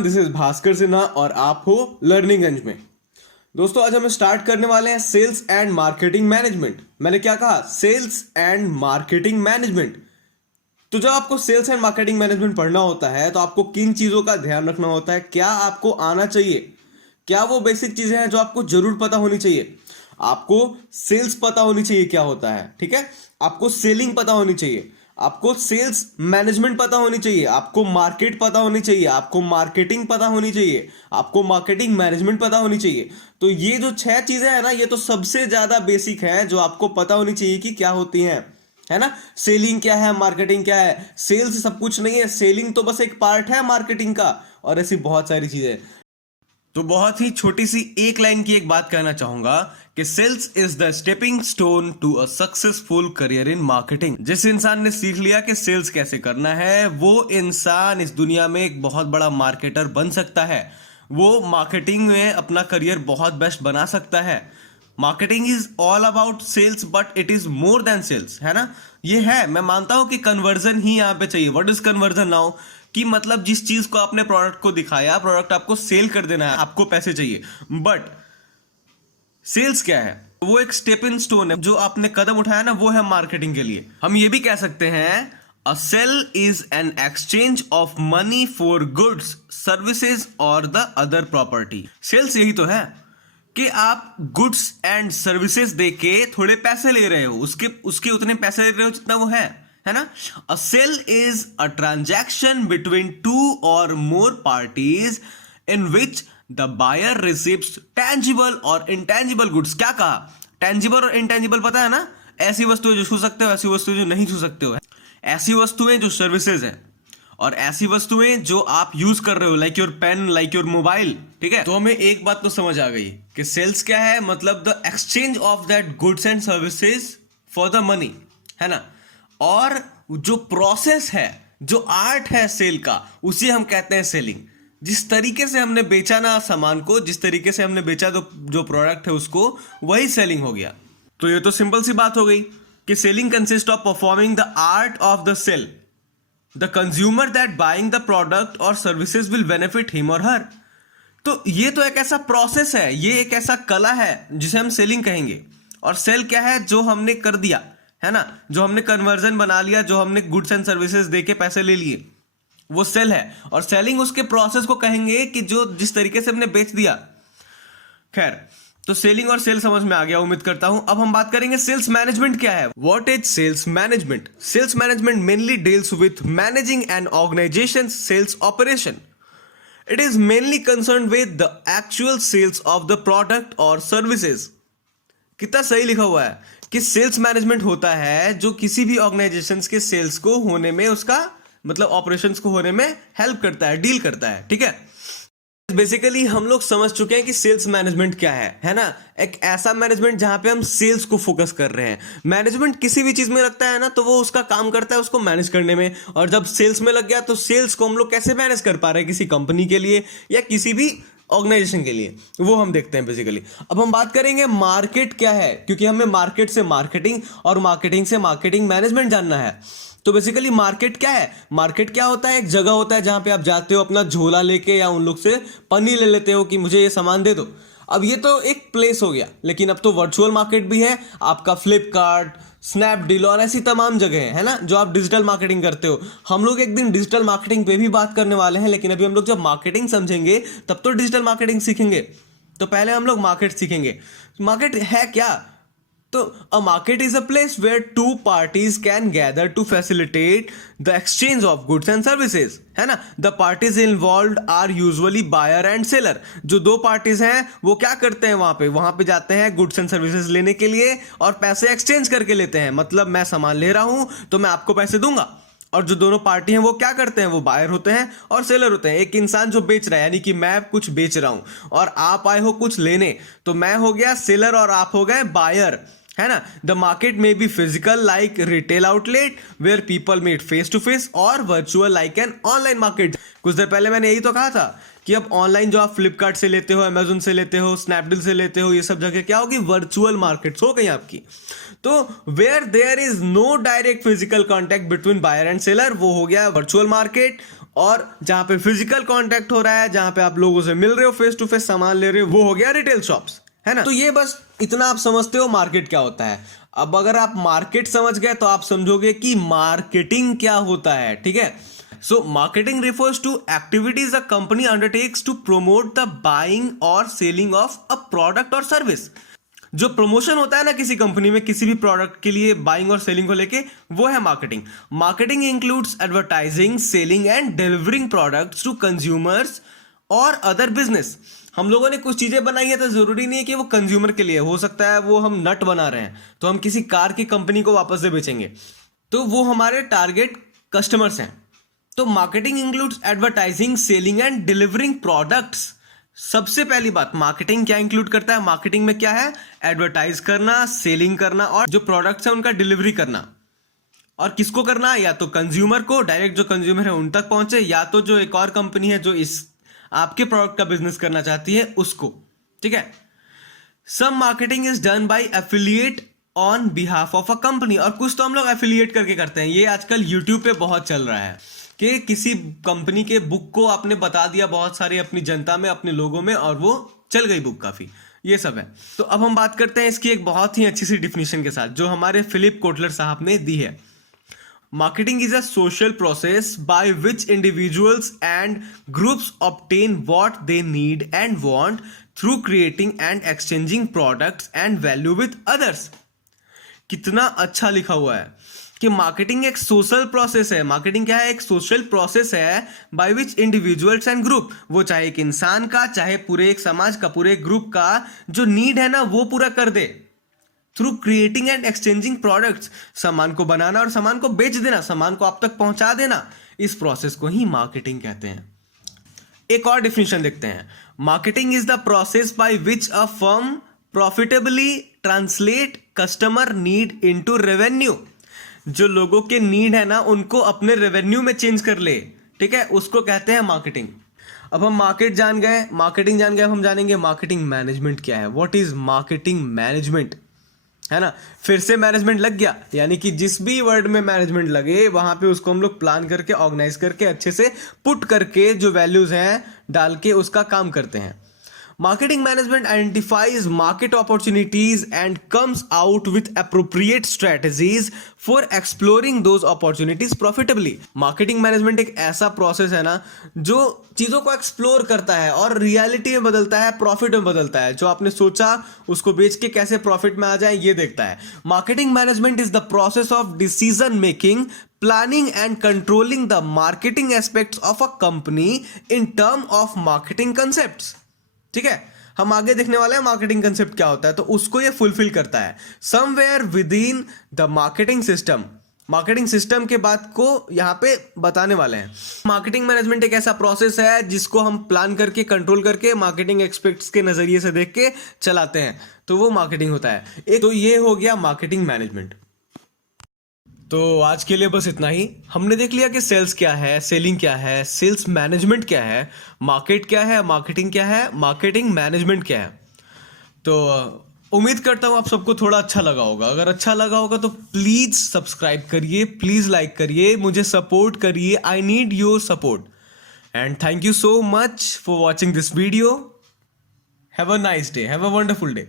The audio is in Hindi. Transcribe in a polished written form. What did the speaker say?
Everyone, this is Bhaskar Sinha और आप हो लर्निंग में। दोस्तों, आज हम स्टार्ट करने वाले हैं सेल्स एंड मार्केटिंग मैनेजमेंट। मैंने क्या कहा? Sales and marketing management. तो जब आपको सेल्स एंड मार्केटिंग मैनेजमेंट पढ़ना होता है तो आपको किन चीजों का ध्यान रखना होता है, क्या आपको आना चाहिए, क्या वो बेसिक चीजें हैं जो आपको जरूर पता होनी चाहिए। आपको सेल्स पता होनी चाहिए क्या होता है, ठीक है। आपको सेलिंग पता होनी चाहिए, आपको सेल्स मैनेजमेंट पता होनी चाहिए, आपको मार्केट पता होनी चाहिए, आपको मार्केटिंग पता होनी चाहिए, आपको मार्केटिंग मैनेजमेंट पता होनी चाहिए। तो ये जो 6 चीजें हैं ना, ये तो सबसे ज्यादा बेसिक है जो आपको पता होनी चाहिए कि क्या होती हैं, है ना। सेलिंग क्या है, मार्केटिंग क्या है। सेल्स सब कुछ नहीं है, सेलिंग तो बस एक पार्ट है मार्केटिंग का, और ऐसी बहुत सारी चीजें। तो बहुत ही छोटी सी एक लाइन की एक बात कहना चाहूंगा कि sales is the stepping stone to a successful career in marketing. जिस इंसान ने सीख लिया कि सेल्स कैसे करना है, वो इंसान इस दुनिया में एक बहुत बड़ा मार्केटर बन सकता है। वो मार्केटिंग में अपना करियर बहुत बेस्ट बना सकता है। Marketing is all about sales, but it is more than sales, है ना। ये है, मैं मानता हूं कि कन्वर्जन ही यहां पे चाहिए। What is conversion now? कि मतलब जिस चीज को आपने प्रोडक्ट को दिखाया, प्रोडक्ट आपको सेल कर देना है, आपको पैसे चाहिए, बट सेल्स क्या है? वो एक स्टेप इन स्टोन है, जो आपने कदम उठाया ना, वो है मार्केटिंग के लिए। हम ये भी कह सकते हैं a sale is an exchange of money for goods, services और द अदर प्रॉपर्टी। सेल्स यही तो है कि आप गुड्स एंड सर्विसेज देके थोड़े पैसे ले रहे हो, उसके उसके उतने पैसे ले रहे हो जितना वो है ना। A sale is a transaction between two or more parties in which the buyer receives tangible or intangible goods. क्या कहा? टेंजिबल और इंटेंजिबल पता है ना। ऐसी वस्तुएं जो छू सकते हो, ऐसी वस्तुएं जो नहीं छू सकते हो। ऐसी वस्तुएं जो सर्विसेज है, और ऐसी वस्तुएं जो आप यूज कर रहे हो, like your pen, like your mobile, ठीक है। तो हमें एक बात तो समझ आ गई कि सेल्स क्या है, मतलब the exchange of that goods and services for the money, है ना। और जो प्रोसेस है, जो आर्ट है सेल का, उसे हम कहते हैं सेलिंग। जिस तरीके से हमने बेचा ना सामान को, जिस तरीके से हमने बेचा तो जो प्रोडक्ट है उसको, वही सेलिंग हो गया। तो ये तो सिंपल सी बात हो गई कि selling consist of performing the art of the sale, the consumer that buying the product or services will benefit him or her. तो ये तो एक ऐसा प्रोसेस है, ये एक ऐसा कला है जिसे हम सेलिंग कहेंगे। और सेल क्या है? जो हमने कर दिया, है ना, जो हमने कन्वर्जन बना लिया, जो हमने गुड्स एंड सर्विसेज देके पैसे ले लिए, वो सेल है। और सेलिंग उसके प्रोसेस को कहेंगे कि जो जिस तरीके से हमने बेच दिया। खैर, तो सेलिंग और सेल समझ में आ गया, उम्मीद करता हूं। अब हम बात करेंगे सेल्स मैनेजमेंट क्या है। What is sales management? Sales management mainly deals with managing an organisation sales operation. It is mainly concern with the actual sales of the product or services. कितना सही लिखा हुआ है कि सेल्स मैनेजमेंट होता है जो किसी भी ऑर्गेनाइजेशंस के सेल्स को होने में, उसका मतलब ऑपरेशंस को होने में हेल्प करता है, डील करता है, ठीक है। बेसिकली हम लोग समझ चुके हैं कि सेल्स मैनेजमेंट क्या है ना। एक ऐसा मैनेजमेंट जहां पे हम सेल्स को फोकस कर रहे हैं। मैनेजमेंट किसी भी चीज में लगता है ना, तो वो उसका काम करता है उसको मैनेज करने में। और जब सेल्स में लग गया तो सेल्स को हम लोग कैसे मैनेज कर पा रहे हैं किसी कंपनी के लिए या किसी भी ऑर्गेनाइजेशन के लिए, वो हम देखते हैं बेसिकली। अब हम बात करेंगे मार्केट क्या है, क्योंकि हमें मार्केट से मार्केटिंग और मार्केटिंग से मार्केटिंग मैनेजमेंट जानना है। तो बेसिकली मार्केट क्या है? मार्केट क्या होता है? एक जगह होता है जहां पे आप जाते हो अपना झोला लेके, या उन लोग से पन्नी ले लेते हो कि मुझे ये सामान दे दो। अब ये तो एक प्लेस हो गया, लेकिन अब तो वर्चुअल मार्केट भी है। आपका फ्लिपकार्ट, स्नैपडील और ऐसी तमाम जगह है ना, जो आप डिजिटल मार्केटिंग करते हो। हम लोग एक दिन डिजिटल मार्केटिंग पे भी बात करने वाले हैं, लेकिन अभी हम लोग जब मार्केटिंग समझेंगे तब तो डिजिटल मार्केटिंग सीखेंगे। तो पहले हम लोग मार्केट सीखेंगे। मार्केट है क्या? तो a market is a place where two parties can gather to facilitate the exchange of goods and services, है ना। The parties involved are usually buyer and seller. जो दो पार्टीज हैं वो क्या करते हैं? वहां पे जाते हैं गुड्स एंड सर्विसेज लेने के लिए और पैसे एक्सचेंज करके लेते हैं। मतलब मैं सामान ले रहा हूं तो मैं आपको पैसे दूंगा, और जो दोनों पार्टी हैं वो क्या करते हैं? वो बायर होते हैं और सेलर होते हैं। एक इंसान जो बेच रहा है, यानी कि मैं कुछ बेच रहा हूं और आप आए हो कुछ लेने, तो मैं हो गया सेलर और आप हो गए बायर, है ना। The market may be physical like retail outlet where people meet face to face, और virtual like an online market. कुछ देर पहले मैंने यही तो कहा था कि अब ऑनलाइन जो आप फ्लिपकार्ट से लेते हो, अमेजोन से लेते हो, स्नैपडील से लेते हो, ये सब जगह क्या होगी? वर्चुअल मार्केट्स हो गई आपकी। तो where there is no direct physical contact between buyer and seller, वो हो गया वर्चुअल मार्केट। और जहां पे फिजिकल कांटेक्ट हो रहा है, जहां पे आप लोगों से मिल रहे हो, फेस टू फेस सामान ले रहे हो, वो हो गया रिटेल शॉप्स, है ना। तो ये बस इतना आप समझते हो मार्केट क्या होता है। अब अगर आप मार्केट समझ गए तो आप समझोगे कि मार्केटिंग क्या होता है, ठीक है। So marketing refers to activities a company undertakes to promote the buying और selling of a product or service. जो प्रमोशन होता है ना किसी कंपनी में किसी भी प्रोडक्ट के लिए बाइंग और सेलिंग को लेके, वो है marketing. Marketing includes advertising, selling and delivering products to consumers और अदर बिजनेस। हम लोगों ने कुछ चीजें बनाई है तो जरूरी नहीं है कि वो कंज्यूमर के लिए, हो सकता है वो हम नट बना रहे हैं तो हम किसी कार की कंपनी को वापस से बेचेंगे, तो वो हमारे टारगेट कस्टमर्स हैं। तो marketing includes advertising, selling and delivering products. सबसे पहली बात, मार्केटिंग क्या इंक्लूड करता है? मार्केटिंग में क्या है? एडवर्टाइज करना, सेलिंग करना और जो प्रोडक्ट्स है उनका डिलीवरी करना। और किसको करना? या तो कंज्यूमर को, डायरेक्ट जो कंज्यूमर है उन तक पहुंचे, या तो जो एक और कंपनी है जो इस आपके प्रोडक्ट का बिजनेस करना चाहती है उसको, ठीक है। Some marketing is done by affiliate on behalf of a company, और कुछ तो हम लोग एफिलिएट करके करते हैं। ये आजकल यूट्यूब पे बहुत चल रहा है कि किसी कंपनी के बुक को आपने बता दिया बहुत सारी अपनी जनता में, अपने लोगों में, और वो चल गई बुक काफी, ये सब है। तो अब हम बात करते हैं इसकी एक बहुत ही अच्छी सी डिफिनेशन के साथ जो हमारे फिलिप कोटलर साहब ने दी है। Marketing is a social process by which individuals and groups obtain what they need and want through creating and exchanging products and value with others। कितना अच्छा लिखा हुआ है कि मार्केटिंग एक सोशल प्रोसेस है। मार्केटिंग क्या है? एक सोशल प्रोसेस है by which individuals and group, वो चाहे एक इंसान का, चाहे पूरे एक समाज का, पूरे एक ग्रुप का जो नीड है ना वो पूरा कर दे through creating and exchanging products. सामान को बनाना और सामान को बेच देना, सामान को आप तक पहुंचा देना, इस प्रोसेस को ही मार्केटिंग कहते हैं। एक और डिफिनेशन देखते हैं। Marketing is the process by which a firm profitably translate customer need into revenue. जो लोगों के नीड है ना उनको अपने रेवेन्यू में चेंज कर ले, ठीक है, उसको कहते हैं मार्केटिंग। अब हम मार्केट जान गए, मार्केटिंग जान गए, अब हम जानेंगे मार्केटिंग मैनेजमेंट क्या है। व्हाट इज मार्केटिंग मैनेजमेंट, है ना। फिर से मैनेजमेंट लग गया, यानी कि जिस भी वर्ड में मैनेजमेंट लगे वहां पे उसको हम लोग प्लान करके, ऑर्गेनाइज करके, अच्छे से पुट करके जो वैल्यूज हैं डाल के उसका काम करते हैं। Marketing management identifies market opportunities and comes out with appropriate strategies for exploring those opportunities profitably। Marketing management एक ऐसा प्रोसेस है ना जो चीज़ों को एक्सप्लोर करता है और रियलिटी में बदलता है, प्रॉफिट में बदलता है। जो आपने सोचा उसको बेच के कैसे प्रॉफिट में आ जाए ये देखता है। Marketing management is the process of decision making, planning and controlling the marketing aspects of a company in term of marketing concepts। ठीक है, हम आगे देखने वाले हैं मार्केटिंग कंसेप्ट क्या होता है, तो उसको ये फुलफिल करता है somewhere with in the marketing system. Marketing system के बात को यहाँ पे बताने वाले हैं। मार्केटिंग मैनेजमेंट एक ऐसा प्रोसेस है जिसको हम प्लान करके, कंट्रोल करके, मार्केटिंग एक्सपर्ट्स के नजरिए से देख के चलाते हैं, तो वो मार्केटिंग होता है। एक तो ये हो गया मार्केटिंग मैनेजमेंट। तो आज के लिए बस इतना ही। हमने देख लिया कि सेल्स क्या है, सेलिंग क्या है, सेल्स मैनेजमेंट क्या है, मार्केट क्या है, मार्केटिंग क्या है, मार्केटिंग मैनेजमेंट क्या है। तो उम्मीद करता हूँ आप सबको थोड़ा अच्छा लगा होगा। अगर अच्छा लगा होगा तो प्लीज़ सब्सक्राइब करिए, प्लीज़ लाइक करिए, मुझे सपोर्ट करिए। I need your support and thank you so much for watching this video. Have a nice day, have a wonderful day.